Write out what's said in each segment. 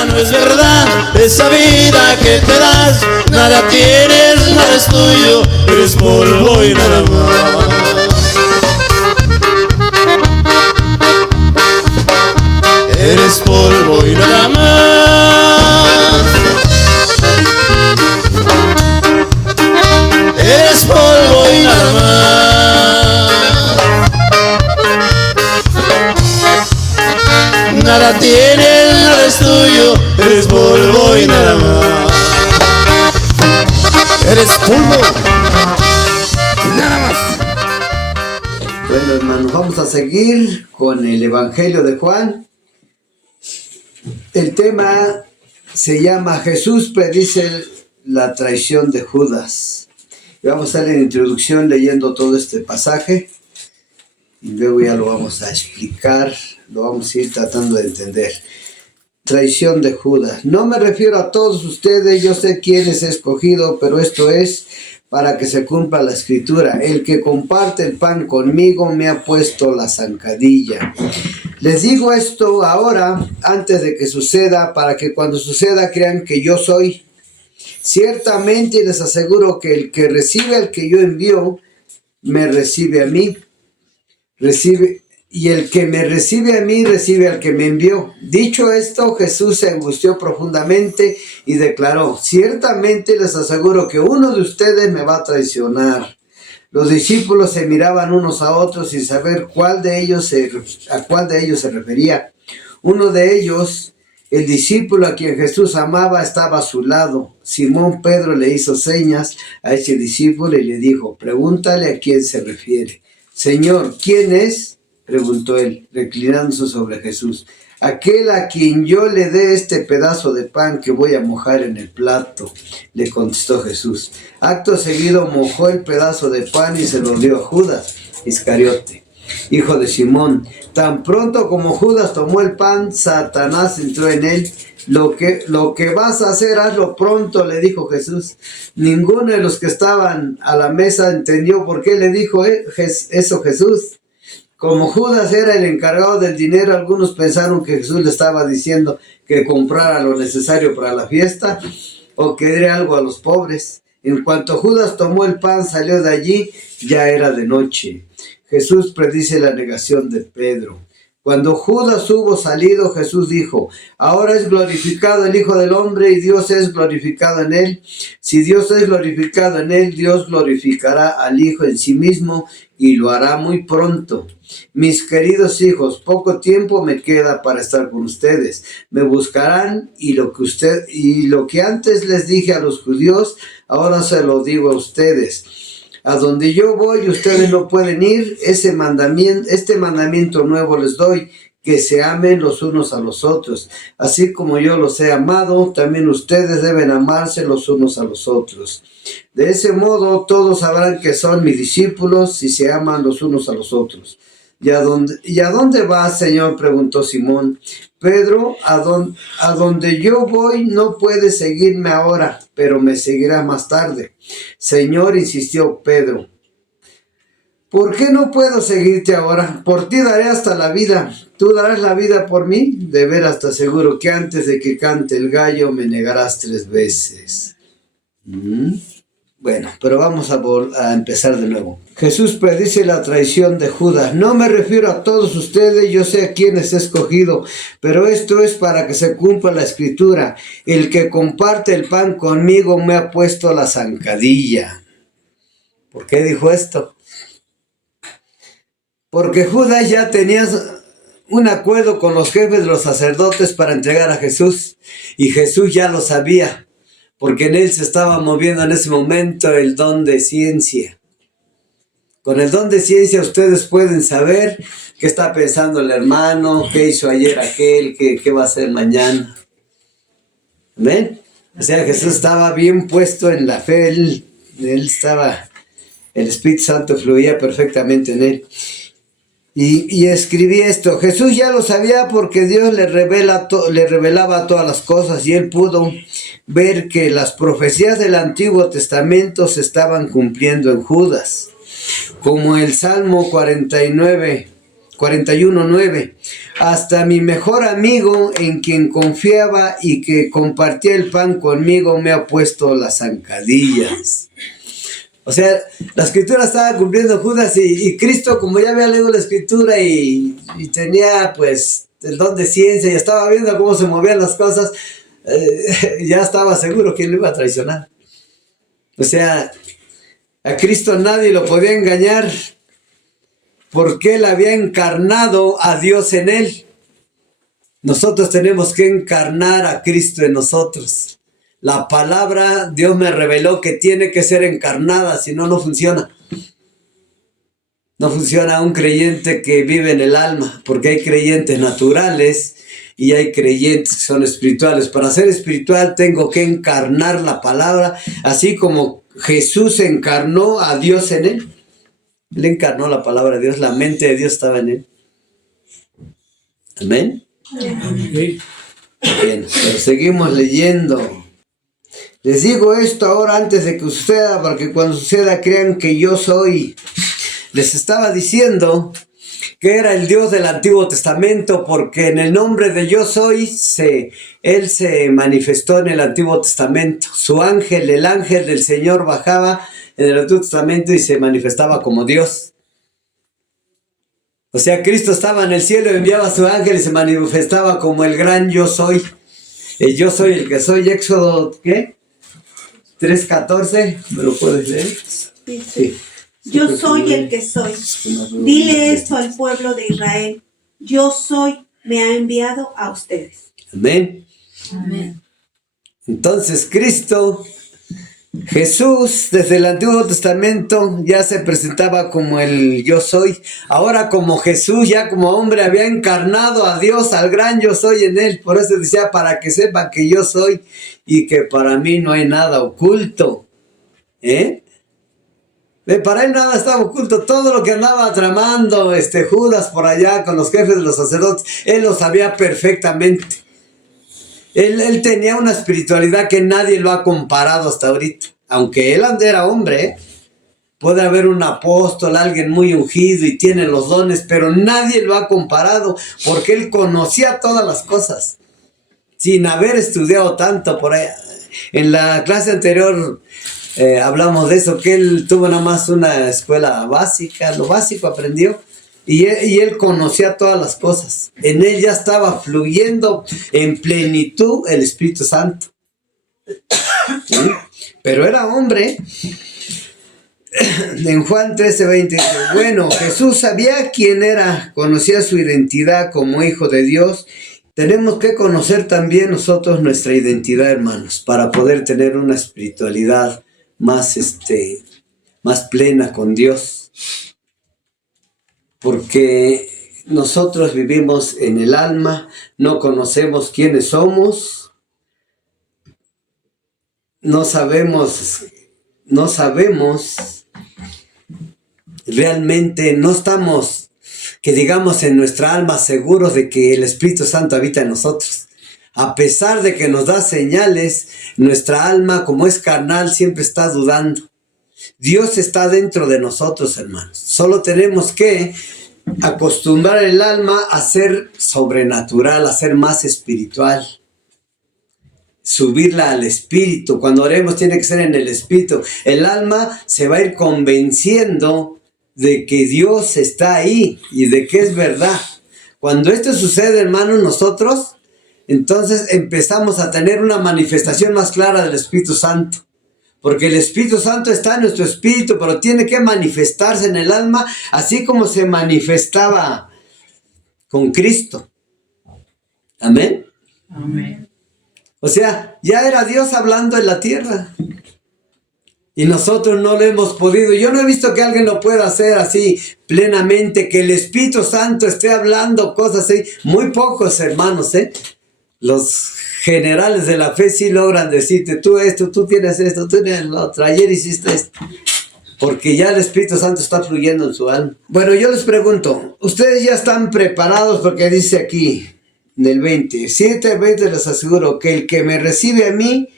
ya no es verdad esa vida que te das. Nada tienes, nada es tuyo, eres polvo y nada más. Eres polvo y nada más. Eres polvo y nada más. Nada tienes, nada es tuyo, eres polvo y nada más. Eres polvo y nada más. Bueno, hermanos, vamos a seguir con el Evangelio de Juan. El tema se llama Jesús predice la traición de Judas. Y vamos a estar en introducción leyendo todo este pasaje y luego ya lo vamos a explicar, lo vamos a ir tratando de entender. Traición de Judas. No me refiero a todos ustedes, yo sé quiénes he escogido, pero esto es para que se cumpla la escritura. El que comparte el pan conmigo me ha puesto la zancadilla. Les digo esto ahora, antes de que suceda, para que cuando suceda crean que yo soy. Ciertamente les aseguro que el que recibe al que yo envío, me recibe a mí. Y el que me recibe a mí, recibe al que me envió. Dicho esto, Jesús se angustió profundamente y declaró: ciertamente les aseguro que uno de ustedes me va a traicionar. Los discípulos se miraban unos a otros sin saber a cuál de ellos se refería. Uno de ellos, el discípulo a quien Jesús amaba, estaba a su lado. Simón Pedro le hizo señas a ese discípulo y le dijo: pregúntale a quién se refiere. Señor, ¿quién es?, preguntó él, reclinándose sobre Jesús. Aquel a quien yo le dé este pedazo de pan que voy a mojar en el plato, le contestó Jesús. Acto seguido mojó el pedazo de pan y se lo dio a Judas Iscariote, hijo de Simón. Tan pronto como Judas tomó el pan, Satanás entró en él. Lo que vas a hacer, hazlo pronto, le dijo Jesús. Ninguno de los que estaban a la mesa entendió por qué le dijo eso Jesús. Como Judas era el encargado del dinero, algunos pensaron que Jesús le estaba diciendo que comprara lo necesario para la fiesta o que diera algo a los pobres. En cuanto Judas tomó el pan, salió de allí, ya era de noche. Jesús predice la negación de Pedro. Cuando Judas hubo salido, Jesús dijo: ahora es glorificado el Hijo del Hombre y Dios es glorificado en él. Si Dios es glorificado en él, Dios glorificará al Hijo en sí mismo y lo hará muy pronto. Mis queridos hijos, poco tiempo me queda para estar con ustedes. Me buscarán y lo que antes les dije a los judíos, ahora se lo digo a ustedes. A donde yo voy, ustedes no pueden ir. Este mandamiento nuevo les doy, que se amen los unos a los otros. Así como yo los he amado, también ustedes deben amarse los unos a los otros. De ese modo, todos sabrán que son mis discípulos si se aman los unos a los otros. ¿Y a dónde vas, Señor?, preguntó Simón. Pedro, a donde yo voy no puedes seguirme ahora, pero me seguirás más tarde. Señor, insistió Pedro, ¿por qué no puedo seguirte ahora? Por ti daré hasta la vida. ¿Tú darás la vida por mí? De veras te aseguro que antes de que cante el gallo me negarás 3 veces. Bueno, pero vamos a empezar de nuevo. Jesús predice la traición de Judas. No me refiero a todos ustedes, yo sé a quiénes he escogido, pero esto es para que se cumpla la escritura. El que comparte el pan conmigo me ha puesto la zancadilla. ¿Por qué dijo esto? Porque Judas ya tenía un acuerdo con los jefes de los sacerdotes para entregar a Jesús, y Jesús ya lo sabía, porque en él se estaba moviendo en ese momento el don de ciencia. Con el don de ciencia ustedes pueden saber qué está pensando el hermano, qué hizo ayer aquel, qué va a hacer mañana. ¿Ven? O sea, Jesús estaba bien puesto en la fe, él estaba, el Espíritu Santo fluía perfectamente en él. Y escribí esto: Jesús ya lo sabía porque Dios le revelaba todas las cosas, y él pudo ver que las profecías del Antiguo Testamento se estaban cumpliendo en Judas. Como el Salmo 49, 41:9. Hasta mi mejor amigo en quien confiaba y que compartía el pan conmigo me ha puesto las zancadillas. O sea, la escritura estaba cumpliendo Judas y Cristo, como ya había leído la escritura y tenía pues el don de ciencia y estaba viendo cómo se movían las cosas, ya estaba seguro que él lo iba a traicionar. O sea, a Cristo nadie lo podía engañar porque él había encarnado a Dios en él. Nosotros tenemos que encarnar a Cristo en nosotros. La palabra, Dios me reveló que tiene que ser encarnada, si no, no funciona. No funciona un creyente que vive en el alma, porque hay creyentes naturales y hay creyentes que son espirituales. Para ser espiritual tengo que encarnar la palabra, así como Jesús encarnó a Dios en él. Él encarnó la palabra de Dios, la mente de Dios estaba en él. Amén. Amén. Bien, pero seguimos leyendo. Les digo esto ahora antes de que suceda, para que cuando suceda crean que yo soy. Les estaba diciendo que era el Dios del Antiguo Testamento, porque en el nombre de yo soy, Él se manifestó en el Antiguo Testamento. Su ángel, el ángel del Señor, bajaba en el Antiguo Testamento y se manifestaba como Dios. O sea, Cristo estaba en el cielo, enviaba a su ángel y se manifestaba como el gran yo soy. El yo soy el que soy, Éxodo, ¿qué? 3:14, ¿me lo puedes leer? Sí. Yo soy el que soy. Dile esto al pueblo de Israel. Yo soy, me ha enviado a ustedes. Amén. Amén. Entonces Cristo, Jesús, desde el Antiguo Testamento ya se presentaba como el yo soy. Ahora como Jesús, ya como hombre, había encarnado a Dios, al gran yo soy en él. Por eso decía, para que sepan que yo soy y que para mí no hay nada oculto. Para él nada estaba oculto. Todo lo que andaba tramando Judas por allá con los jefes de los sacerdotes, él lo sabía perfectamente. Él tenía una espiritualidad que nadie lo ha comparado hasta ahorita. Aunque él era hombre, puede haber un apóstol, alguien muy ungido y tiene los dones, pero nadie lo ha comparado porque él conocía todas las cosas sin haber estudiado tanto por ahí. En la clase anterior hablamos de eso, que él tuvo nada más una escuela básica, lo básico aprendió. Y él conocía todas las cosas. En él ya estaba fluyendo en plenitud el Espíritu Santo. ¿Sí? Pero era hombre. En Juan 13:20 dice, bueno, Jesús sabía quién era, conocía su identidad como hijo de Dios. Tenemos que conocer también nosotros nuestra identidad, hermanos, para poder tener una espiritualidad más plena con Dios. Porque nosotros vivimos en el alma, no conocemos quiénes somos, no sabemos realmente, no estamos, que digamos, en nuestra alma seguros de que el Espíritu Santo habita en nosotros. A pesar de que nos da señales, nuestra alma, como es carnal, siempre está dudando. Dios está dentro de nosotros, hermanos. Solo tenemos que acostumbrar el alma a ser sobrenatural, a ser más espiritual. Subirla al espíritu. Cuando oremos tiene que ser en el espíritu. El alma se va a ir convenciendo de que Dios está ahí y de que es verdad. Cuando esto sucede, hermanos, nosotros entonces empezamos a tener una manifestación más clara del Espíritu Santo. Porque el Espíritu Santo está en nuestro espíritu, pero tiene que manifestarse en el alma, así como se manifestaba con Cristo. Amén. Amén. O sea, ya era Dios hablando en la tierra. Y nosotros no lo hemos podido. Yo no he visto que alguien lo pueda hacer así plenamente, que el Espíritu Santo esté hablando cosas así. Muy pocos, hermanos, Los generales de la fe sí logran decirte, tú esto, tú tienes esto, tú tienes lo otro, ayer hiciste esto. Porque ya el Espíritu Santo está fluyendo en su alma. Bueno, yo les pregunto, ¿ustedes ya están preparados? Porque dice aquí, en el 20, 7:20 les aseguro que el que me recibe a mí,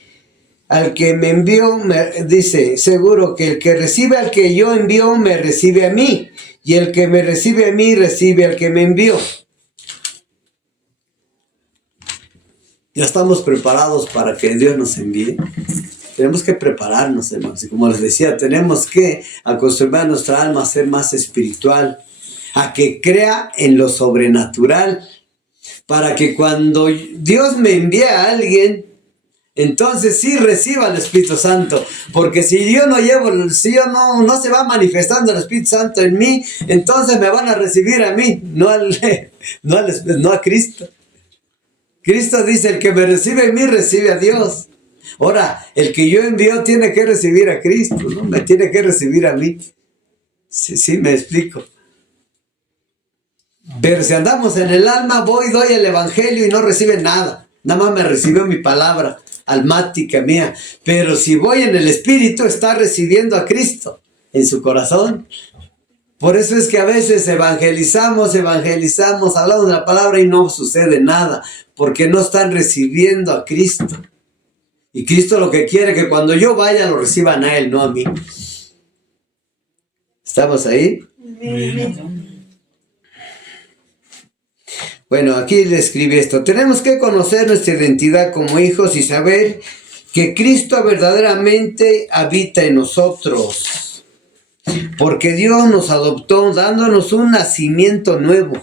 al que me envió, dice, seguro que el que recibe al que yo envío, me recibe a mí. Y el que me recibe a mí, recibe al que me envió. Ya estamos preparados para que Dios nos envíe. Tenemos que prepararnos, hermanos. Y como les decía, tenemos que acostumbrar a nuestra alma a ser más espiritual, a que crea en lo sobrenatural, para que cuando Dios me envíe a alguien, entonces sí reciba el Espíritu Santo. Porque si yo no no se va manifestando el Espíritu Santo en mí, entonces me van a recibir a mí, no a Cristo. Cristo dice, el que me recibe a mí, recibe a Dios. Ahora, el que yo envío tiene que recibir a Cristo, ¿no? Me tiene que recibir a mí. Sí, me explico. Pero si andamos en el alma, doy el evangelio y no recibe nada. Nada más me recibió mi palabra almática mía. Pero si voy en el espíritu, está recibiendo a Cristo en su corazón. Por eso es que a veces evangelizamos, hablamos de la palabra y no sucede nada, porque no están recibiendo a Cristo. Y Cristo lo que quiere es que cuando yo vaya lo reciban a Él, no a mí. ¿Estamos ahí? Bueno, aquí le escribí esto. Tenemos que conocer nuestra identidad como hijos y saber que Cristo verdaderamente habita en nosotros. Porque Dios nos adoptó dándonos un nacimiento nuevo.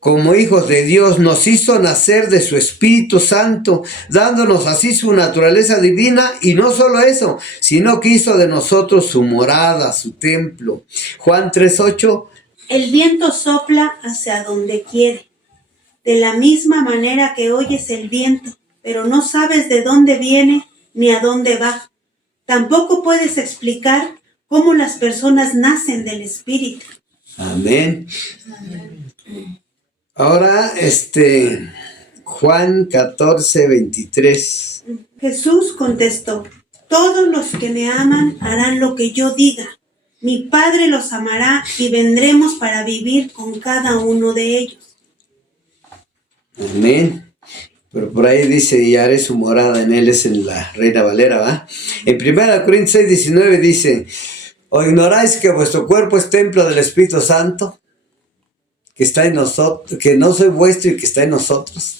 Como hijos de Dios, nos hizo nacer de su Espíritu Santo, dándonos así su naturaleza divina, y no solo eso, sino que hizo de nosotros su morada, su templo. Juan 3:8. El viento sopla hacia donde quiere, de la misma manera que oyes el viento, pero no sabes de dónde viene ni a dónde va. Tampoco puedes explicar cómo las personas nacen del Espíritu. Amén. Ahora, Juan 14:23. Jesús contestó, todos los que me aman harán lo que yo diga. Mi Padre los amará y vendremos para vivir con cada uno de ellos. Amén. Pero por ahí dice, y haré su morada en él, es en la Reina Valera, ¿va? En 1 Corintios 6:19 dice, ¿o ignoráis que vuestro cuerpo es templo del Espíritu Santo? Que está en nosotros, que no soy vuestro y que está en nosotros.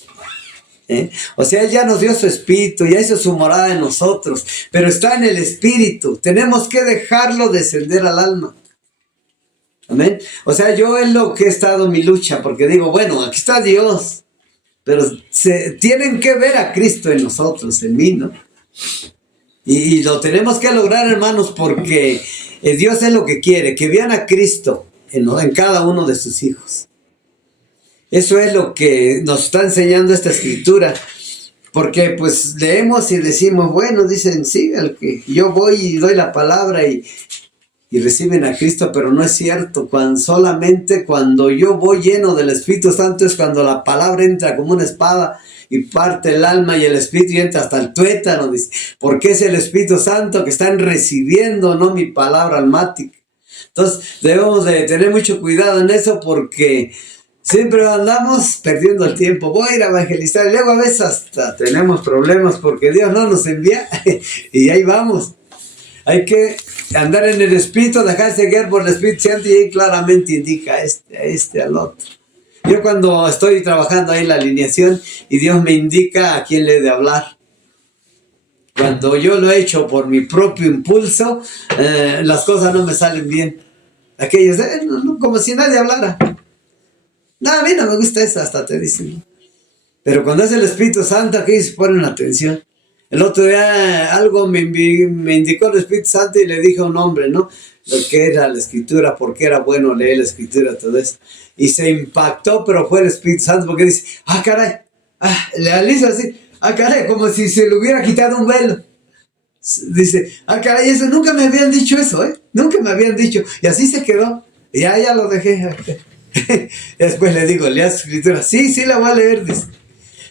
O sea, Él ya nos dio su Espíritu, ya hizo su morada en nosotros, pero está en el Espíritu. Tenemos que dejarlo descender al alma. Amén. O sea, yo es lo que he estado en mi lucha, porque digo, bueno, aquí está Dios, pero tienen que ver a Cristo en nosotros, en mí, ¿no? Y lo tenemos que lograr, hermanos, porque Dios es lo que quiere, que vean a Cristo en cada uno de sus hijos. Eso es lo que nos está enseñando esta escritura, porque pues leemos y decimos, bueno, dicen, sí, al que yo voy y doy la palabra y reciben a Cristo, pero no es cierto. Solamente cuando yo voy lleno del Espíritu Santo es cuando la palabra entra como una espada y parte el alma y el Espíritu y entra hasta el tuétano, dice, porque es el Espíritu Santo que están recibiendo, no mi palabra almática. Entonces debemos de tener mucho cuidado en eso, porque siempre andamos perdiendo el tiempo. Voy a ir a evangelizar y luego a veces hasta tenemos problemas porque Dios no nos envía y ahí vamos. Hay que andar en el Espíritu, dejarse guiar por el Espíritu Santo, y ahí claramente indica al otro. Yo cuando estoy trabajando ahí en la alineación y Dios me indica a quién le he de hablar. Cuando yo lo he hecho por mi propio impulso, las cosas no me salen bien. Aquellos, como si nadie hablara. No, a mí no me gusta eso, hasta te dicen. Pero cuando es el Espíritu Santo, aquí se ponen atención. El otro día algo me indicó el Espíritu Santo y le dije a un hombre, ¿no? Lo que era la Escritura, porque era bueno leer la Escritura, todo eso. Y se impactó, pero fue el Espíritu Santo, porque dice, caray, le hizo así, caray, como si se le hubiera quitado un velo. Dice, caray, eso nunca me habían dicho eso, nunca me habían dicho. Y así se quedó, y ya lo dejé. Después le digo, lea la Escritura. Sí, la voy a leer, dice.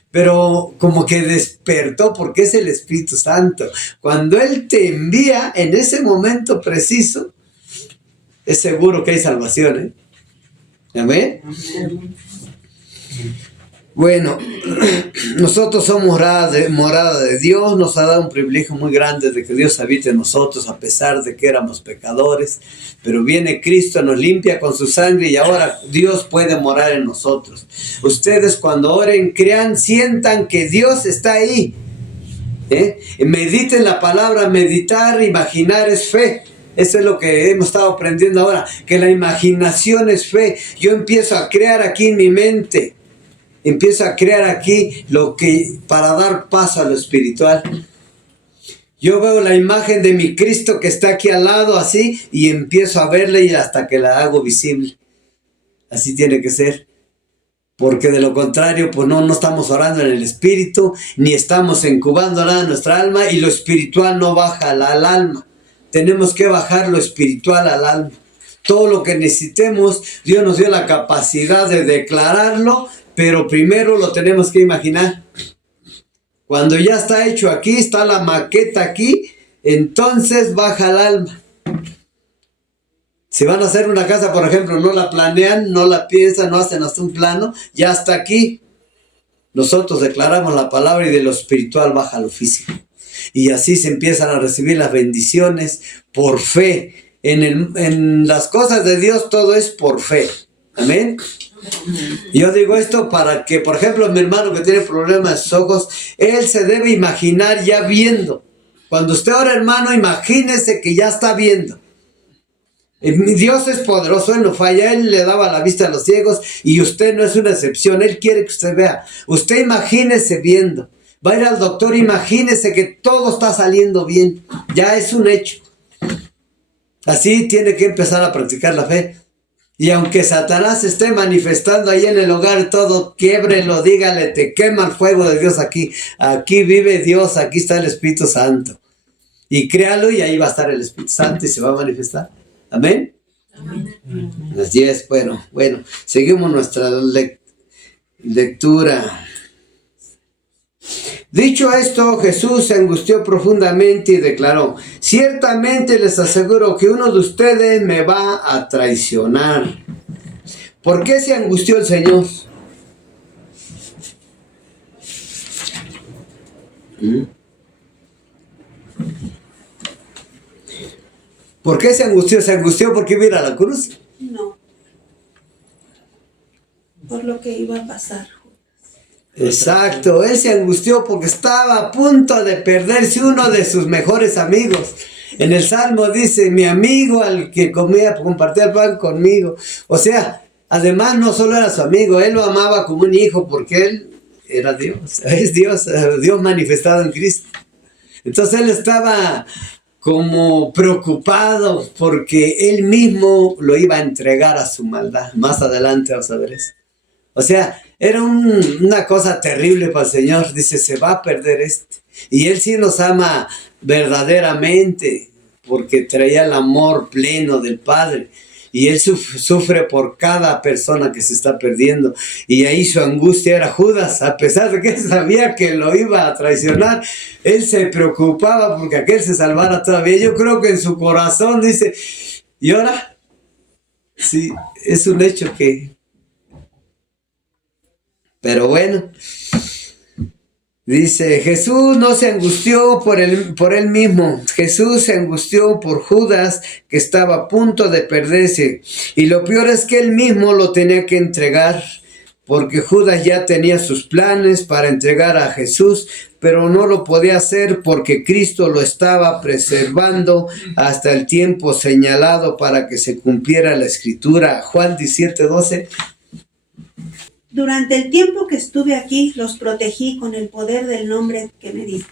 Pero como que despertó, porque es el Espíritu Santo. Cuando Él te envía en ese momento preciso, es seguro que hay salvación, ¿Amén? Bueno, nosotros somos morada de Dios, nos ha dado un privilegio muy grande de que Dios habite en nosotros a pesar de que éramos pecadores, pero viene Cristo, nos limpia con su sangre y ahora Dios puede morar en nosotros. Ustedes cuando oren, crean, sientan que Dios está ahí. Mediten la palabra, meditar, imaginar es fe. Eso es lo que hemos estado aprendiendo ahora, que la imaginación es fe. Yo empiezo a crear aquí en mi mente. Empiezo a crear aquí lo que para dar paso a lo espiritual. Yo veo la imagen de mi Cristo que está aquí al lado así y empiezo a verle y hasta que la hago visible. Así tiene que ser. Porque de lo contrario, pues no estamos orando en el espíritu, ni estamos incubando nada en nuestra alma y lo espiritual no baja al alma. Tenemos que bajar lo espiritual al alma. Todo lo que necesitemos, Dios nos dio la capacidad de declararlo, pero primero lo tenemos que imaginar. Cuando ya está hecho aquí, está la maqueta aquí, entonces baja al alma. Si van a hacer una casa, por ejemplo, no la planean, no la piensan, no hacen hasta un plano, ya está aquí. Nosotros declaramos la palabra y de lo espiritual baja a lo físico. Y así se empiezan a recibir las bendiciones por fe. En las cosas de Dios todo es por fe. Amén. Yo digo esto para que, por ejemplo, mi hermano que tiene problemas de sus ojos, él se debe imaginar ya viendo. Cuando usted ora, hermano, imagínese que ya está viendo. Dios es poderoso, Él no falla, Él le daba la vista a los ciegos y usted no es una excepción, Él quiere que usted vea. Usted imagínese viendo. Va a ir al doctor, imagínese que todo está saliendo bien. Ya es un hecho. Así tiene que empezar a practicar la fe. Y aunque Satanás esté manifestando ahí en el hogar todo, quiebrelo, dígale, te quema el fuego de Dios aquí. Aquí vive Dios, aquí está el Espíritu Santo. Y créalo y ahí va a estar el Espíritu Santo y se va a manifestar. ¿Amén? Amén. Así es, bueno, seguimos nuestra lectura. Dicho esto, Jesús se angustió profundamente y declaró: ciertamente les aseguro que uno de ustedes me va a traicionar. ¿Por qué se angustió el Señor? ¿Por qué se angustió? ¿Se angustió porque iba a ir a la cruz? No. Por lo que iba a pasar. Exacto, él se angustió porque estaba a punto de perderse uno de sus mejores amigos. En el Salmo dice, mi amigo al que compartía el pan conmigo. O sea, además no solo era su amigo, él lo amaba como un hijo porque él era Dios. Es Dios manifestado en Cristo. Entonces él estaba como preocupado porque él mismo lo iba a entregar a su maldad. Más adelante vamos a ver eso. O sea, era una cosa terrible para el Señor. Dice, se va a perder este. Y Él sí nos ama verdaderamente porque traía el amor pleno del Padre. Y Él sufre por cada persona que se está perdiendo. Y ahí su angustia era Judas. A pesar de que él sabía que lo iba a traicionar, Él se preocupaba porque aquel se salvara todavía. Yo creo que en su corazón dice, ¿y ahora? Sí, es un hecho que... Pero bueno, dice, Jesús no se angustió por él mismo. Jesús se angustió por Judas, que estaba a punto de perderse. Y lo peor es que él mismo lo tenía que entregar, porque Judas ya tenía sus planes para entregar a Jesús, pero no lo podía hacer porque Cristo lo estaba preservando hasta el tiempo señalado para que se cumpliera la Escritura. Juan 17:12. Durante el tiempo que estuve aquí, los protegí con el poder del nombre que me diste.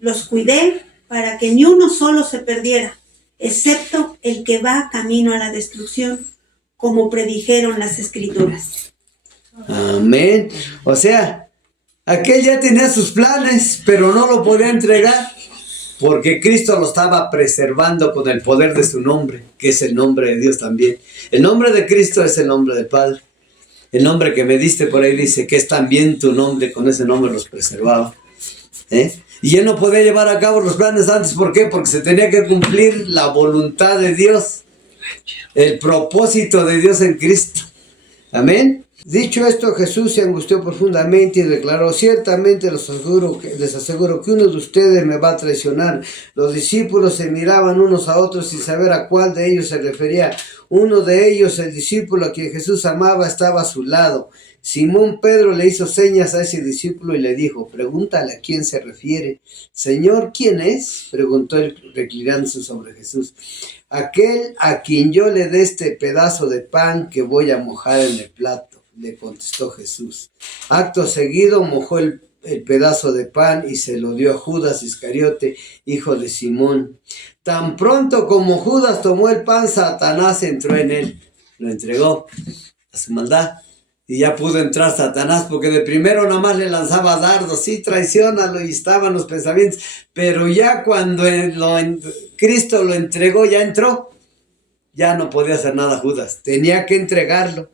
Los cuidé para que ni uno solo se perdiera, excepto el que va camino a la destrucción, como predijeron las Escrituras. Amén. O sea, aquel ya tenía sus planes, pero no lo podía entregar, porque Cristo lo estaba preservando con el poder de su nombre, que es el nombre de Dios también. El nombre de Cristo es el nombre del Padre. El nombre que me diste por ahí dice que es también tu nombre, con ese nombre los preservaba. Y él no podía llevar a cabo los planes antes, ¿por qué? Porque se tenía que cumplir la voluntad de Dios, el propósito de Dios en Cristo. Amén. Dicho esto, Jesús se angustió profundamente y declaró: ciertamente les aseguro que uno de ustedes me va a traicionar. Los discípulos se miraban unos a otros sin saber a cuál de ellos se refería. Uno de ellos, el discípulo a quien Jesús amaba, estaba a su lado. Simón Pedro le hizo señas a ese discípulo y le dijo: pregúntale a quién se refiere. Señor, ¿quién es?, preguntó él, reclinándose sobre Jesús. Aquel a quien yo le dé este pedazo de pan que voy a mojar en el plato, le contestó Jesús. Acto seguido mojó el pedazo de pan y se lo dio a Judas Iscariote, hijo de Simón. Tan pronto como Judas tomó el pan, Satanás entró en él. Lo entregó a su maldad. Y ya pudo entrar Satanás, porque de primero nada más le lanzaba dardos, sí, traiciónalo, y estaban los pensamientos, pero ya cuando Cristo lo entregó, ya entró, ya no podía hacer nada Judas, tenía que entregarlo.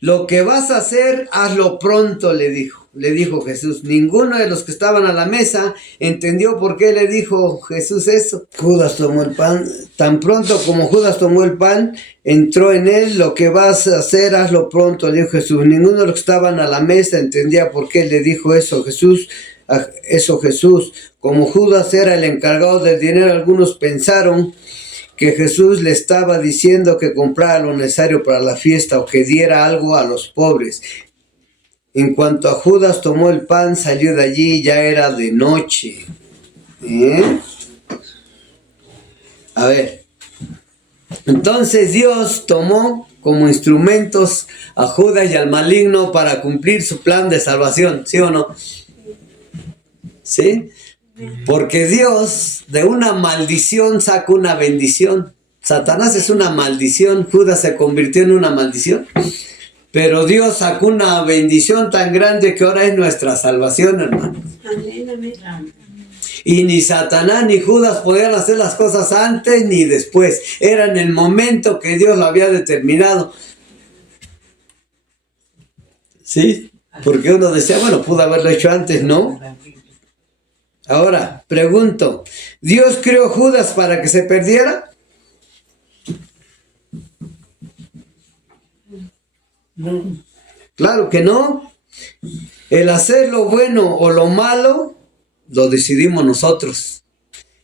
Lo que vas a hacer, hazlo pronto, le dijo Jesús. Ninguno de los que estaban a la mesa entendió por qué le dijo Jesús eso. Judas tomó el pan. Tan pronto como Judas tomó el pan, entró en él. Lo que vas a hacer, hazlo pronto, le dijo Jesús. Ninguno de los que estaban a la mesa entendía por qué le dijo eso Jesús. Como Judas era el encargado del dinero, algunos pensaron que Jesús le estaba diciendo que comprara lo necesario para la fiesta o que diera algo a los pobres. En cuanto a Judas tomó el pan, salió de allí, ya era de noche. A ver, entonces Dios tomó como instrumentos a Judas y al maligno para cumplir su plan de salvación, ¿sí o no? ¿Sí? Porque Dios de una maldición saca una bendición. Satanás es una maldición, Judas se convirtió en una maldición, pero Dios sacó una bendición tan grande que ahora es nuestra salvación, hermano. Amén, amén. Y ni Satanás ni Judas podían hacer las cosas antes ni después. Era en el momento que Dios lo había determinado. ¿Sí? Porque uno decía, bueno, pudo haberlo hecho antes, ¿no? Ahora, pregunto, ¿Dios creó Judas para que se perdiera? No. Claro que no. El hacer lo bueno o lo malo, lo decidimos nosotros.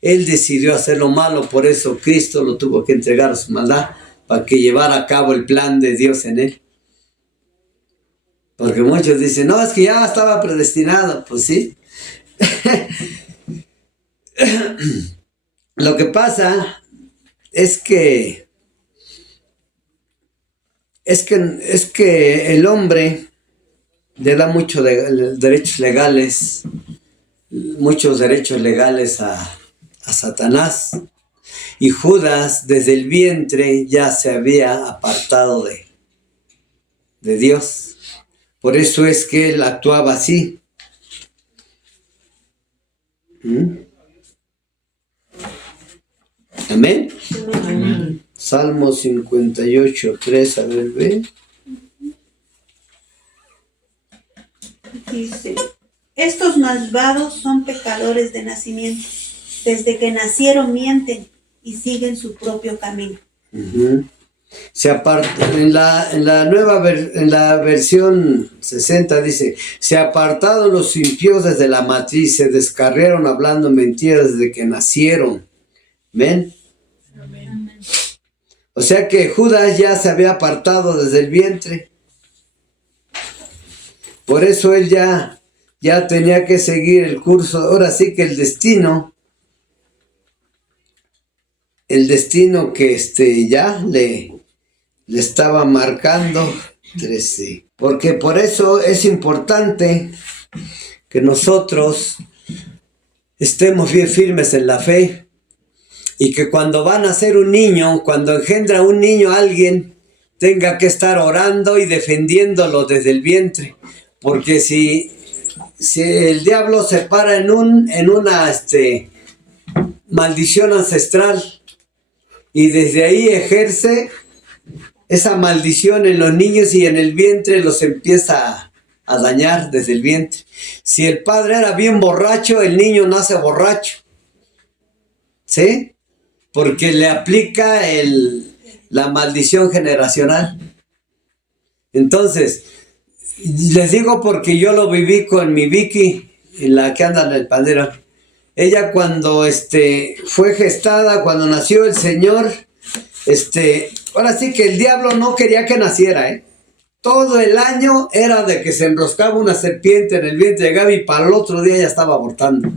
Él decidió hacer lo malo, por eso Cristo lo tuvo que entregar a su maldad, para que llevara a cabo el plan de Dios en él. Porque muchos dicen, no, es que ya estaba predestinado. Pues sí. Lo que pasa es que el hombre le da muchos derechos legales a Satanás, y Judas desde el vientre ya se había apartado de Dios. Por eso es que él actuaba así. Amén. Amén. Salmo 58, 3, a ver, ve. Dice, estos malvados son pecadores de nacimiento. Desde que nacieron mienten y siguen su propio camino. Se aparta, en la versión 60 dice, se apartaron los impíos desde la matriz, se descarriaron hablando mentiras desde que nacieron. ¿Ven? Amén. O sea que Judas ya se había apartado desde el vientre. Por eso él ya tenía que seguir el curso. Ahora sí que el destino que ya le estaba marcando 13. Porque por eso es importante que nosotros estemos bien firmes en la fe. Y que cuando va a nacer un niño, cuando engendra un niño alguien, tenga que estar orando y defendiéndolo desde el vientre. Porque si el diablo se para en una maldición ancestral y desde ahí ejerce esa maldición en los niños y en el vientre los empieza a dañar desde el vientre. Si el padre era bien borracho, el niño nace borracho. ¿Sí? Porque le aplica la maldición generacional. Entonces, les digo porque yo lo viví con mi Vicky, la que anda en el pandero. Ella cuando fue gestada, cuando nació el Señor, ahora sí que el diablo no quería que naciera, ¿eh? Todo el año era de que se enroscaba una serpiente en el vientre de Gaby y para el otro día ya estaba abortando.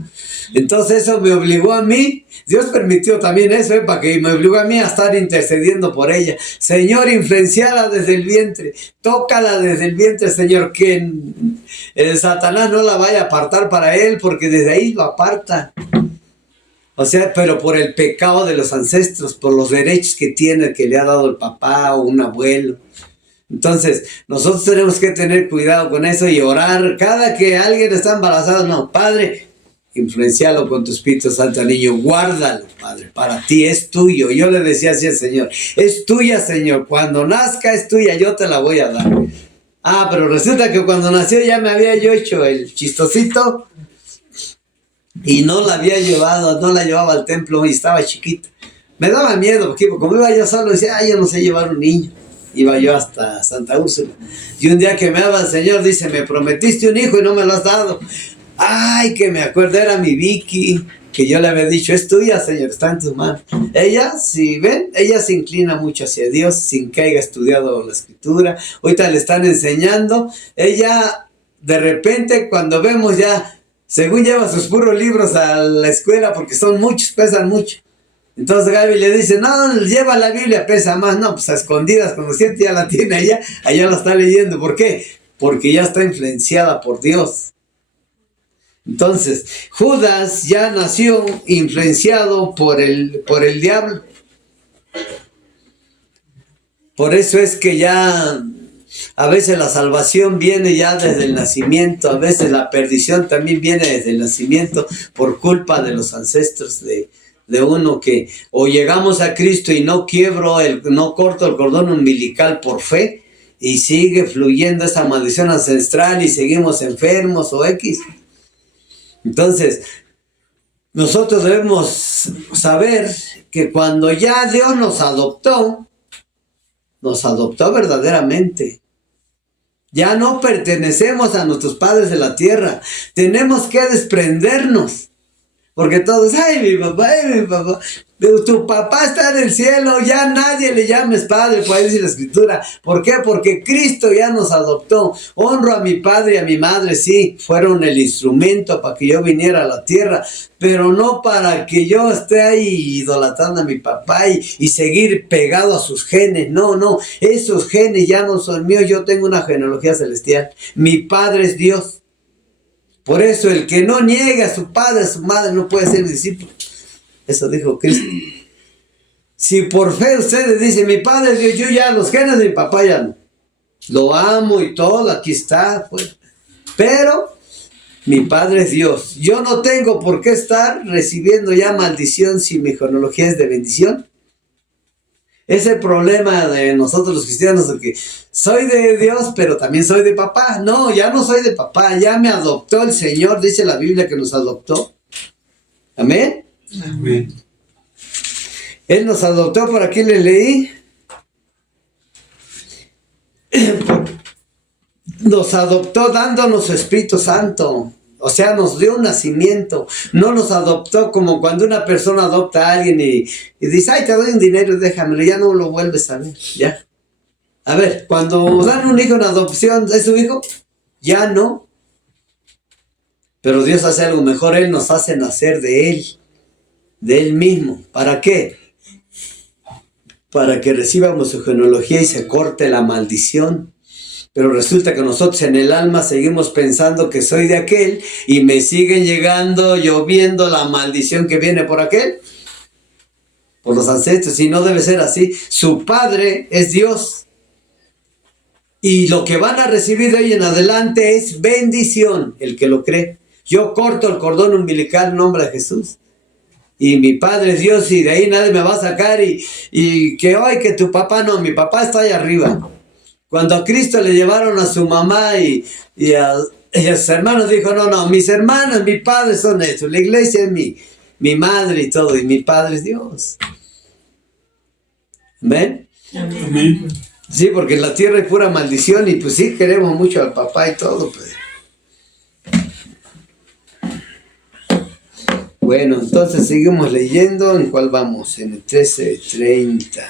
Entonces eso me obligó a mí, Dios permitió también eso, para que me obligó a mí a estar intercediendo por ella. Señor, influenciala desde el vientre, tócala desde el vientre, Señor, que el Satanás no la vaya a apartar para él, porque desde ahí lo aparta. O sea, pero por el pecado de los ancestros, por los derechos que tiene, que le ha dado el papá o un abuelo. Entonces, nosotros tenemos que tener cuidado con eso y orar. Cada que alguien está embarazado, no, Padre, influencialo con tu Espíritu Santo al niño, guárdalo, Padre, para ti es tuyo. Yo le decía así al Señor, es tuya, Señor, cuando nazca es tuya, yo te la voy a dar. Pero resulta que cuando nació ya me había yo hecho el chistosito y no la había llevado, no la llevaba al templo y estaba chiquita. Me daba miedo, porque como iba yo solo, decía, yo no sé llevar un niño. Iba yo hasta Santa Úrsula. Y un día que me habla el Señor, dice, me prometiste un hijo y no me lo has dado. Ay, que me acuerdo, era mi Vicky, que yo le había dicho, es tuya, Señor, está en tus manos. Ella, si ven, ella se inclina mucho hacia Dios, sin que haya estudiado la Escritura. Ahorita le están enseñando. Ella, de repente, cuando vemos ya, según lleva sus puros libros a la escuela, porque son muchos, pesan mucho. Entonces Gaby le dice, no, lleva la Biblia, pesa más. No, pues a escondidas, cuando siente ya la tiene allá la está leyendo. ¿Por qué? Porque ya está influenciada por Dios. Entonces, Judas ya nació influenciado por el diablo. Por eso es que ya a veces la salvación viene ya desde el nacimiento, a veces la perdición también viene desde el nacimiento por culpa de los ancestros de uno, que o llegamos a Cristo y no corto el cordón umbilical por fe y sigue fluyendo esa maldición ancestral y seguimos enfermos o X. Entonces, nosotros debemos saber que cuando ya Dios nos adoptó verdaderamente. Ya no pertenecemos a nuestros padres de la tierra. Tenemos que desprendernos. Porque todos, ay, mi papá, tu papá está en el cielo, ya nadie le llames padre, puede decir la Escritura. ¿Por qué? Porque Cristo ya nos adoptó. Honro a mi padre y a mi madre, sí, fueron el instrumento para que yo viniera a la tierra, pero no para que yo esté ahí idolatrando a mi papá y seguir pegado a sus genes. No, esos genes ya no son míos, yo tengo una genealogía celestial. Mi padre es Dios. Por eso el que no niega a su padre, a su madre, no puede ser discípulo. Eso dijo Cristo. Si por fe ustedes dicen, mi padre es Dios, yo ya los genes de mi papá ya no. Lo amo y todo, aquí está. Pues. Pero mi padre es Dios. Yo no tengo por qué estar recibiendo ya maldición si mi genealogía es de bendición. Es el problema de nosotros los cristianos, de que soy de Dios, pero también soy de papá. No, ya no soy de papá, ya me adoptó el Señor, dice la Biblia que nos adoptó. Amén. Amén. Él nos adoptó, por aquí les leí. Nos adoptó dándonos su Espíritu Santo. O sea, nos dio un nacimiento. No nos adoptó como cuando una persona adopta a alguien y dice, ay, te doy un dinero, déjamelo, ya no lo vuelves a ver. Ya. A ver, cuando dan un hijo en adopción, ¿es su hijo? Ya no. Pero Dios hace algo mejor, Él nos hace nacer de Él mismo. ¿Para qué? Para que recibamos su genealogía y se corte la maldición. Pero resulta que nosotros en el alma seguimos pensando que soy de aquel y me siguen lloviendo la maldición que viene por aquel, por los ancestros, y no debe ser así. Su padre es Dios y lo que van a recibir de hoy en adelante es bendición, el que lo cree. Yo corto el cordón umbilical en nombre de Jesús y mi padre es Dios y de ahí nadie me va a sacar y que hoy que tu papá no, mi papá está allá arriba. Cuando a Cristo le llevaron a su mamá y a sus hermanos, dijo, no, mis hermanos, mi padre son estos, la iglesia es mi madre y todo, y mi padre es Dios. ¿Ven? Amén. Sí, porque en la tierra hay pura maldición y pues sí, queremos mucho al papá y todo. Pues. Bueno, entonces seguimos leyendo. ¿En cuál vamos? En el 13:30.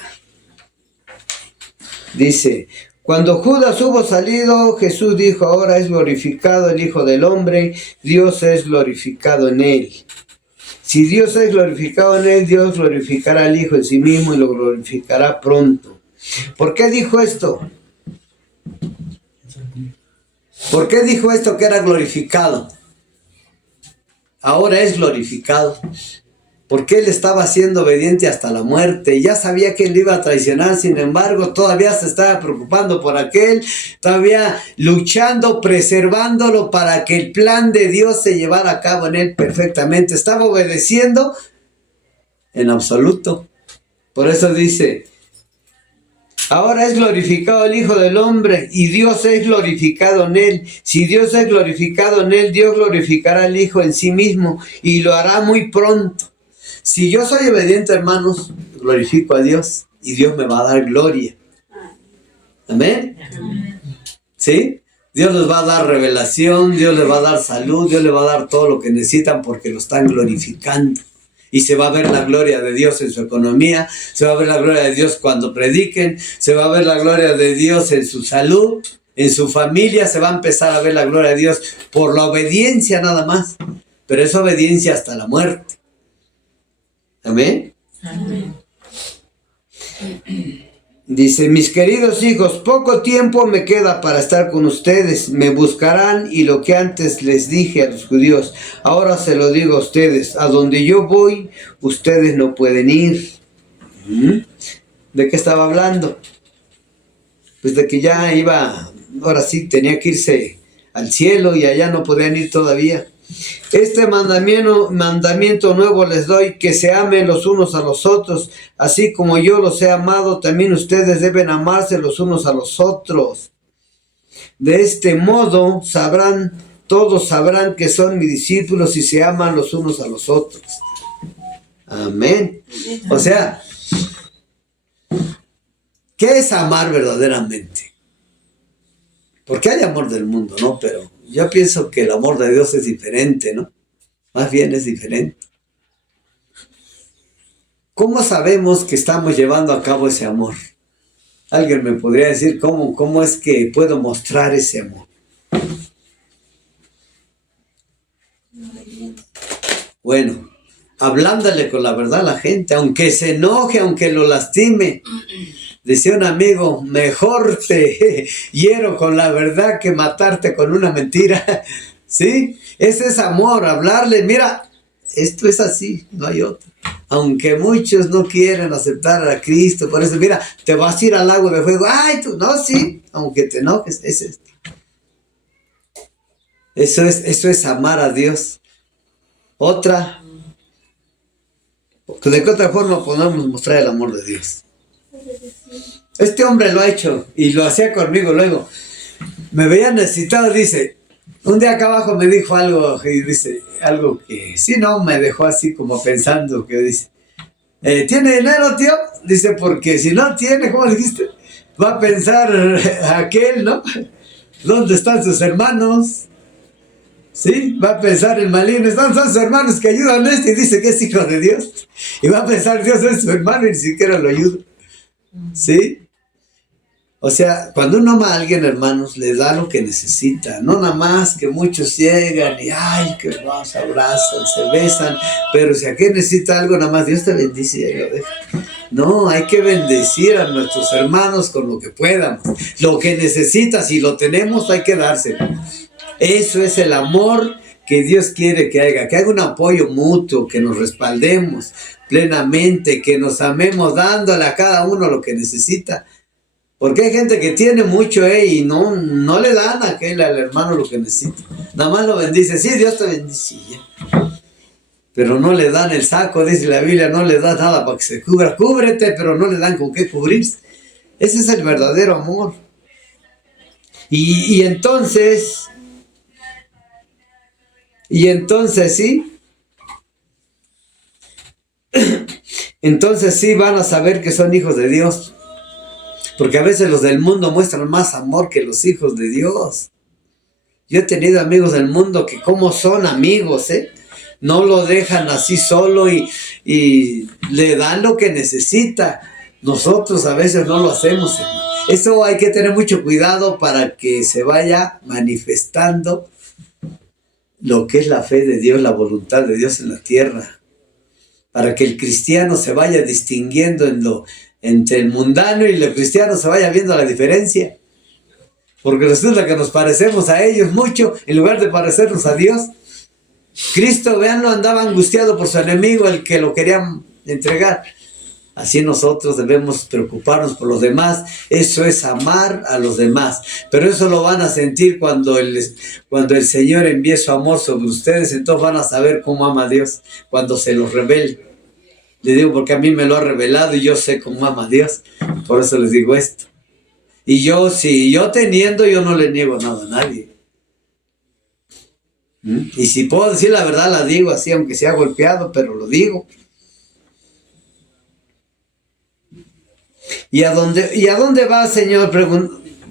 Dice, cuando Judas hubo salido, Jesús dijo, ahora es glorificado el Hijo del Hombre, Dios es glorificado en él. Si Dios es glorificado en él, Dios glorificará al Hijo en sí mismo y lo glorificará pronto. ¿Por qué dijo esto? ¿Por qué dijo esto que era glorificado? Ahora es glorificado. Porque él estaba siendo obediente hasta la muerte. Ya sabía que él iba a traicionar, sin embargo, todavía se estaba preocupando por aquel, todavía luchando, preservándolo para que el plan de Dios se llevara a cabo en él perfectamente. Estaba obedeciendo en absoluto. Por eso dice, ahora es glorificado el Hijo del Hombre y Dios es glorificado en él. Si Dios es glorificado en él, Dios glorificará al Hijo en sí mismo y lo hará muy pronto. Si yo soy obediente, hermanos, glorifico a Dios y Dios me va a dar gloria. ¿Amén? ¿Sí? Dios les va a dar revelación, Dios les va a dar salud, Dios les va a dar todo lo que necesitan porque lo están glorificando. Y se va a ver la gloria de Dios en su economía, se va a ver la gloria de Dios cuando prediquen, se va a ver la gloria de Dios en su salud, en su familia, se va a empezar a ver la gloria de Dios por la obediencia nada más. Pero es obediencia hasta la muerte. Amén. Amén. Dice, mis queridos hijos, poco tiempo me queda para estar con ustedes. Me buscarán y lo que antes les dije a los judíos, ahora se lo digo a ustedes. A donde yo voy, ustedes no pueden ir. ¿De qué estaba hablando? Pues de que ya iba, ahora sí, tenía que irse al cielo y allá no podían ir todavía. Este mandamiento nuevo les doy, que se amen los unos a los otros, así como yo los he amado, también ustedes deben amarse los unos a los otros. De este modo todos sabrán que son mis discípulos si se aman los unos a los otros. Amén. O sea, ¿qué es amar verdaderamente? Porque hay amor del mundo, ¿no? Pero yo pienso que el amor de Dios es diferente, ¿no? Más bien es diferente. ¿Cómo sabemos que estamos llevando a cabo ese amor? ¿Alguien me podría decir cómo es que puedo mostrar ese amor? Bueno, hablándole con la verdad a la gente, aunque se enoje, aunque lo lastime. Decía un amigo, mejor te hiero con la verdad que matarte con una mentira. ¿Sí? Ese es amor, hablarle, mira, esto es así, no hay otro. Aunque muchos no quieren aceptar a Cristo, por eso, mira, te vas a ir al lago de fuego. Ay, tú, no, sí, aunque te enojes, es esto. Eso es amar a Dios. Otra, ¿de qué otra forma podemos mostrar el amor de Dios? Este hombre lo ha hecho y lo hacía conmigo luego. Me veía necesitado, dice. Un día acá abajo me dijo algo y dice, algo que sí, no, me dejó así como pensando, que dice, ¿tiene dinero, tío? Dice, porque si no tiene, ¿cómo dijiste? Va a pensar aquel, ¿no? ¿Dónde están sus hermanos? ¿Sí? Va a pensar el maligno, ¿dónde están sus hermanos que ayudan a este? Y dice que es hijo de Dios. Y va a pensar, Dios es su hermano y ni siquiera lo ayuda. ¿Sí? O sea, cuando uno ama a alguien, hermanos, le da lo que necesita. No nada más que muchos llegan y ¡ay, qué hermosos! Se abrazan, se besan. Pero si aquel necesita algo, nada más Dios te bendice y ahí lo deja. No, hay que bendecir a nuestros hermanos con lo que podamos. Lo que necesita, si lo tenemos, hay que dárselo. Eso es el amor que Dios quiere que haya un apoyo mutuo, que nos respaldemos plenamente, que nos amemos dándole a cada uno lo que necesita. Porque hay gente que tiene mucho y no le dan a aquel, al hermano lo que necesita. Nada más lo bendice. Sí, Dios te bendice. Pero no le dan el saco, dice la Biblia, no le da nada para que se cubra. Cúbrete, pero no le dan con qué cubrirse. Ese es el verdadero amor. Y entonces, sí. Entonces sí van a saber que son hijos de Dios. Porque a veces los del mundo muestran más amor que los hijos de Dios. Yo he tenido amigos del mundo que como son amigos, no lo dejan así solo y le dan lo que necesita. Nosotros a veces no lo hacemos, hermano. Eso hay que tener mucho cuidado para que se vaya manifestando lo que es la fe de Dios, la voluntad de Dios en la tierra. Para que el cristiano se vaya distinguiendo entre el mundano y el cristiano, se vaya viendo la diferencia. Porque resulta que nos parecemos a ellos mucho en lugar de parecernos a Dios. Cristo, veanlo, andaba angustiado por su enemigo, el que lo querían entregar. Así nosotros debemos preocuparnos por los demás. Eso es amar a los demás. Pero eso lo van a sentir cuando el Señor envíe su amor sobre ustedes. Entonces van a saber cómo ama a Dios cuando se los revele. Les digo porque a mí me lo ha revelado y yo sé cómo ama a Dios. Por eso les digo esto. Y yo, si yo teniendo, yo no le niego nada a nadie. Y si puedo decir la verdad, la digo así, aunque sea golpeado, pero lo digo. ¿Y a dónde va, Señor?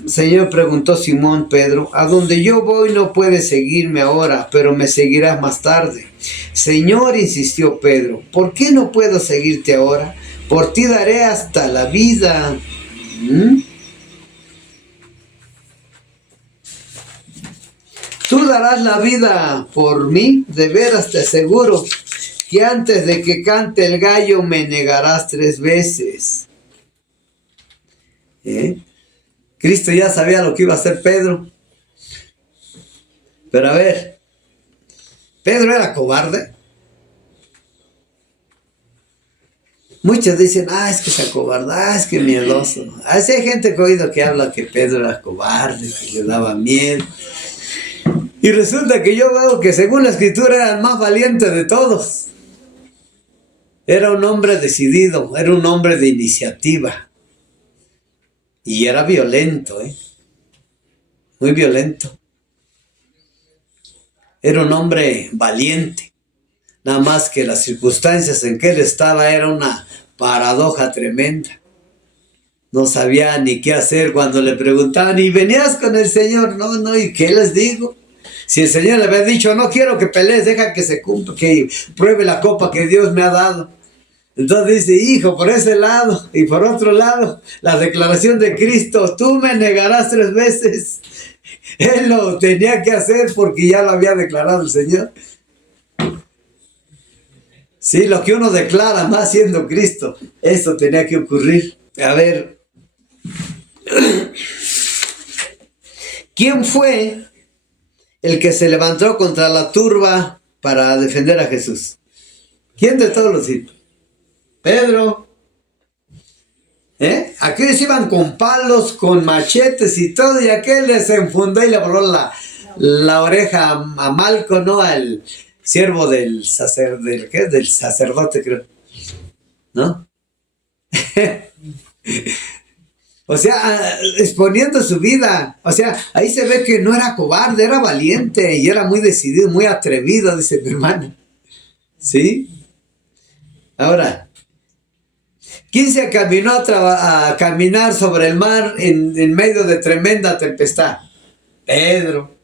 Señor, preguntó Simón Pedro. A donde yo voy no puedes seguirme ahora, pero me seguirás más tarde. Señor, insistió Pedro, ¿por qué no puedo seguirte ahora? Por ti daré hasta la vida. Tú darás la vida por mí, de veras te aseguro que antes de que cante el gallo me negarás 3 veces. Cristo ya sabía lo que iba a hacer Pedro. Pero a ver, ¿Pedro era cobarde? Muchos dicen, es que se acobarda, es que miedoso. Así hay gente que he oído que habla que Pedro era cobarde, que le daba miedo. Y resulta que yo veo que según la escritura era el más valiente de todos. Era un hombre decidido, era un hombre de iniciativa. Y era violento, muy violento. Era un hombre valiente. Nada más que las circunstancias en que él estaba era una paradoja tremenda. No sabía ni qué hacer cuando le preguntaban, ¿y venías con el Señor? No, ¿y qué les digo? Si el Señor le había dicho, no quiero que pelees, deja que se cumpla, que pruebe la copa que Dios me ha dado. Entonces dice, hijo, por ese lado y por otro lado, la declaración de Cristo, tú me negarás 3 veces. Él lo tenía que hacer porque ya lo había declarado el Señor. Sí, lo que uno declara más siendo Cristo, eso tenía que ocurrir. A ver, ¿quién fue el que se levantó contra la turba para defender a Jesús? ¿Quién de todos los discípulos? Pedro. Aquellos iban con palos, con machetes y todo, y aquel les enfundó y le voló la oreja a Malco, ¿no? Al siervo del sacerdote, creo. ¿No? O sea, exponiendo su vida. O sea, ahí se ve que no era cobarde, era valiente y era muy decidido, muy atrevido, dice mi hermano. ¿Sí? Ahora, ¿quién se caminó a caminar sobre el mar en medio de tremenda tempestad? Pedro.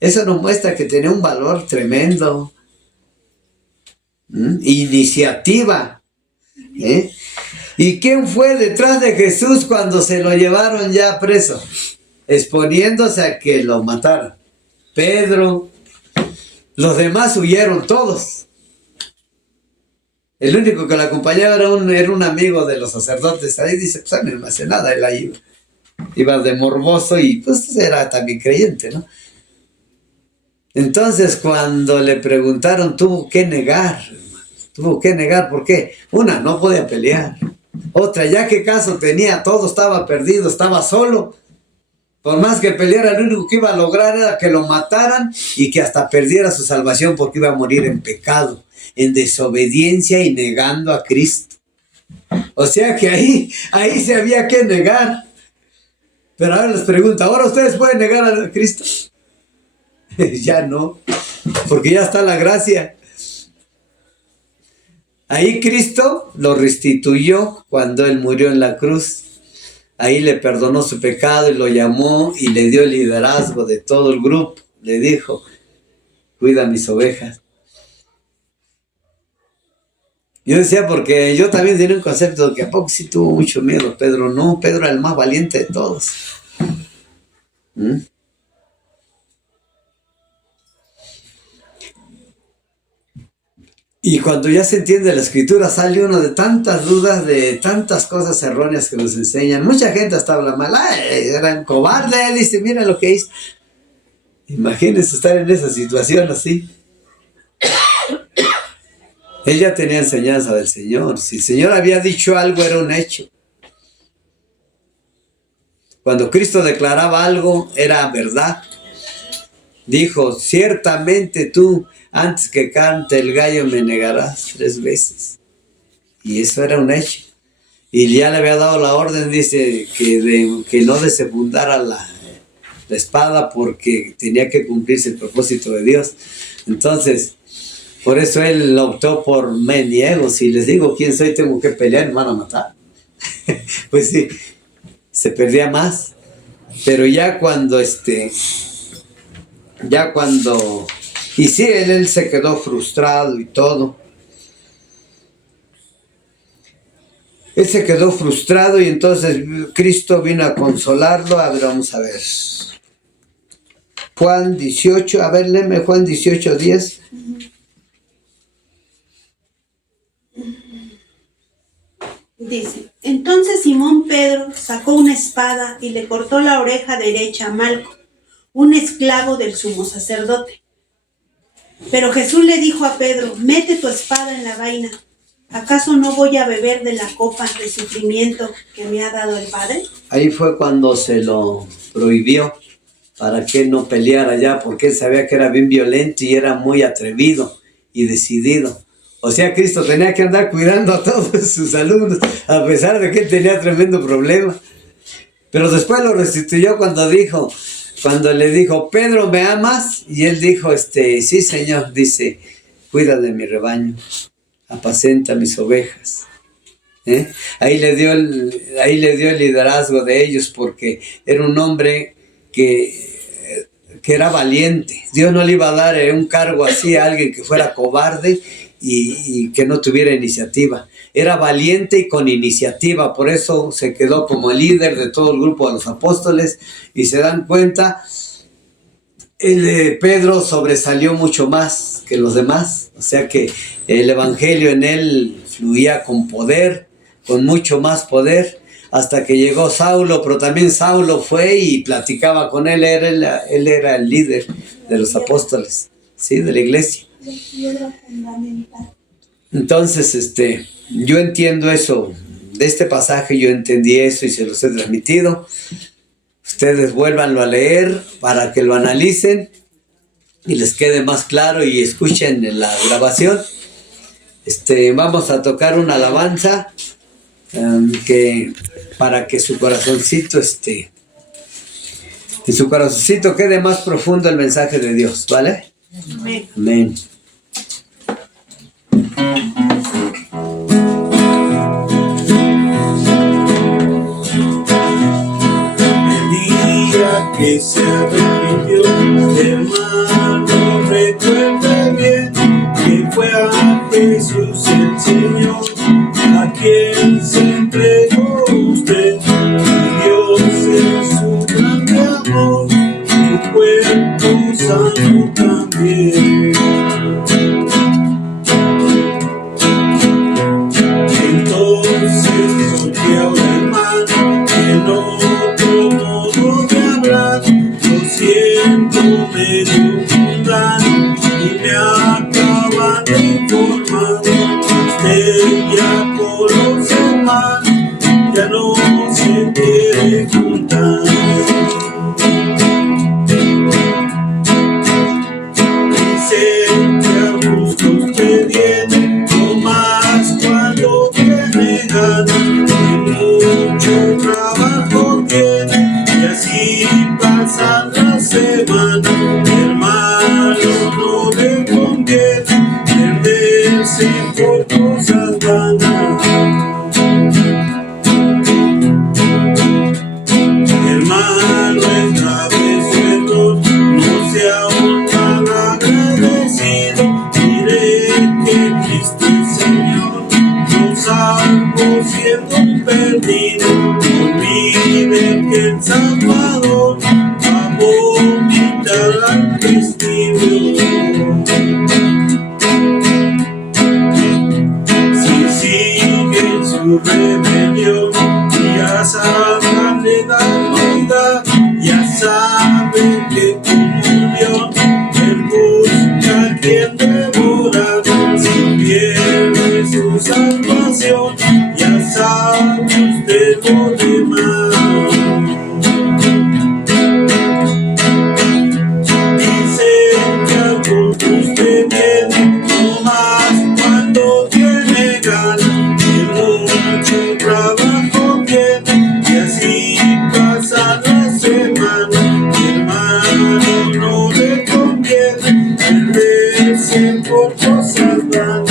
Eso nos muestra que tenía un valor tremendo. Iniciativa. ¿Y quién fue detrás de Jesús cuando se lo llevaron ya preso? Exponiéndose a que lo mataran. Pedro. Los demás huyeron todos. El único que lo acompañaba era un amigo de los sacerdotes. Ahí dice, pues a mí no me hace nada. Él ahí iba de morboso y pues era también creyente, ¿no? Entonces cuando le preguntaron, tuvo que negar. Tuvo que negar, ¿por qué? Una, no podía pelear. Otra, ya qué caso tenía, todo estaba perdido, estaba solo. Por más que peleara, lo único que iba a lograr era que lo mataran y que hasta perdiera su salvación porque iba a morir en pecado, en desobediencia y negando a Cristo. O sea que ahí se había que negar. Pero ahora les pregunto, ¿ahora ustedes pueden negar a Cristo? Ya no, porque ya está la gracia. Ahí Cristo lo restituyó cuando Él murió en la cruz. ahí le perdonó su pecado y lo llamó y le dio el liderazgo de todo el grupo. Le dijo, cuida mis ovejas. Yo decía, porque yo también tenía un concepto de que a poco sí tuvo mucho miedo Pedro. No, Pedro era el más valiente de todos. ¿Mm? Y cuando ya se entiende la escritura, sale uno de tantas dudas, de tantas cosas erróneas que nos enseñan. Mucha gente hasta habla mal, eran cobardes, dice, mira lo que hizo. Imagínense estar en esa situación así. Él ya tenía enseñanza del Señor. Si el Señor había dicho algo, era un hecho. Cuando Cristo declaraba algo, era verdad. Dijo, ciertamente tú, antes que cante el gallo, me negarás 3 veces. Y eso era un hecho. Y ya le había dado la orden, dice, que no desenfundara la espada porque tenía que cumplirse el propósito de Dios. Entonces, por eso él optó por me niego. Si les digo quién soy, tengo que pelear, me van a matar. Pues sí, se perdía más. Pero ya cuando y sí, él se quedó frustrado y todo. Él se quedó frustrado y entonces Cristo vino a consolarlo. A ver, vamos a ver. Juan 18, a ver, léeme Juan 18, 10. Dice, entonces Simón Pedro sacó una espada y le cortó la oreja derecha a Malco, un esclavo del sumo sacerdote. Pero Jesús le dijo a Pedro, mete tu espada en la vaina. ¿Acaso no voy a beber de la copa de sufrimiento que me ha dado el Padre? Ahí fue cuando se lo prohibió para que no peleara ya, porque él sabía que era bien violento y era muy atrevido y decidido. O sea, Cristo tenía que andar cuidando a todos sus alumnos, a pesar de que él tenía tremendo problema. Pero después lo restituyó cuando le dijo, Pedro, ¿me amas? Y él dijo, sí, Señor, dice, cuida de mi rebaño, apacenta mis ovejas. Ahí le dio el liderazgo de ellos porque era un hombre que era valiente. Dios no le iba a dar un cargo así a alguien que fuera cobarde y que no tuviera iniciativa. Era valiente y con iniciativa, por eso se quedó como el líder de todo el grupo de los apóstoles. Y se dan cuenta, Pedro sobresalió mucho más que los demás, o sea que el evangelio en él fluía con poder, con mucho más poder, hasta que llegó Saulo, pero también Saulo fue y platicaba con él, él era el líder de los apóstoles, ¿sí? De la iglesia. Entonces, yo entiendo eso, de este pasaje yo entendí eso y se los he transmitido. Ustedes vuélvanlo a leer para que lo analicen y les quede más claro y escuchen la grabación. Vamos a tocar una alabanza para que su corazoncito en su corazoncito quede más profundo el mensaje de Dios, ¿vale? Amén. Amén. Que se arrepintió, hermano, recuerde bien que fue a Jesús el Señor a quien se entregó usted, y Dios en su grande amor, su cuerpo sano también. Entonces, porque ahora, hermano, en otro modo de hablar, lo siento medio mundano y me acaban de informar. Usted ya con los hermanos ya no se quiere juntar. Dice que a gusto usted viene, no más cuando tiene ganas, y mucho trabajo tiene, y así pasan las semanas. Hermano, no le conviene perderse por cosas vanas. es tibio. Si siguen su rebelión y a Satán le dan lugar, ya saben que comunión él busca quien devorar. Si pierde su salvación, ya sabe usted lo demás. Dicen que algo usted tiene, no más cuando tiene ganas, que mucho trabajo tiene, y así pasa la semana. Mi hermano, no le conviene perderse por cosas vanas.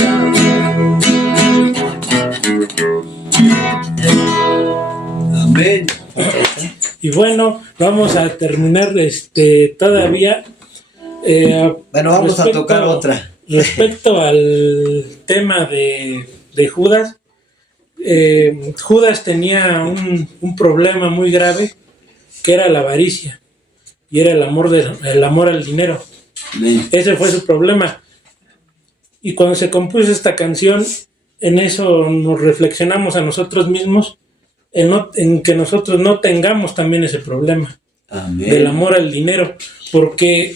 Amén. Y bueno, vamos a terminar todavía. Bueno, vamos a tocar otra. Respecto al tema de Judas, Judas tenía un problema muy grave, que era la avaricia, y era el amor al dinero. Amén. Ese fue su problema. Y cuando se compuso esta canción, en eso nos reflexionamos a nosotros mismos, en que nosotros no tengamos también ese problema. Amén. Del amor al dinero, porque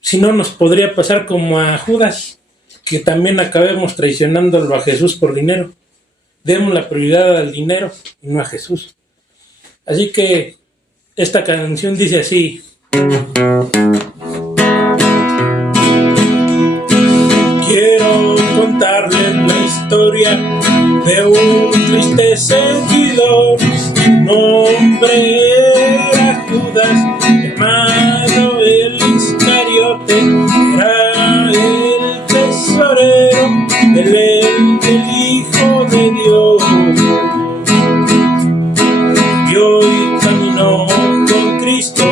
si no nos podría pasar como a Judas, que también acabemos traicionándolo a Jesús por dinero. Demos la prioridad al dinero y no a Jesús. Así que esta canción dice así: quiero contarles la historia de un triste seguidor. Su nombre era Judas, llamado el Iscariote. Era el tesorero del Hijo de Dios. Vio y caminó con Cristo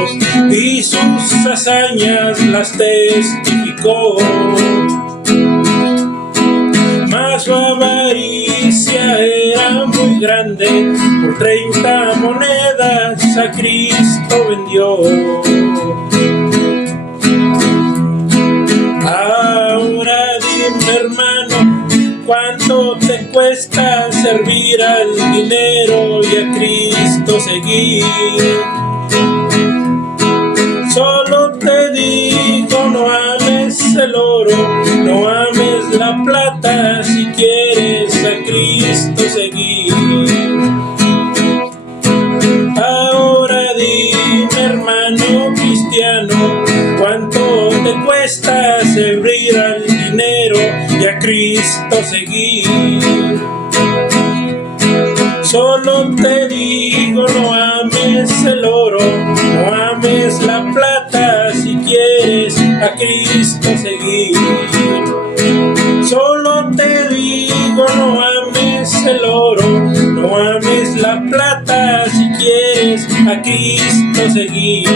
y sus hazañas las testificó. Mas su avaricia era muy grande, por 30 monedas a Cristo vendió. Ahora dime, hermano, ¿cuánto te cuesta servir al dinero y a Cristo seguir? Solo te digo, no ames el oro, no ames la plata, si quieres a Cristo seguir. Ahora dime, hermano cristiano, ¿cuánto te cuesta servir al dinero y a Cristo seguir? Solo te digo, no ames el oro, no ames la plata, si quieres a Cristo seguir. Solo te digo, no ames el oro, no ames la plata, si quieres a Cristo seguir.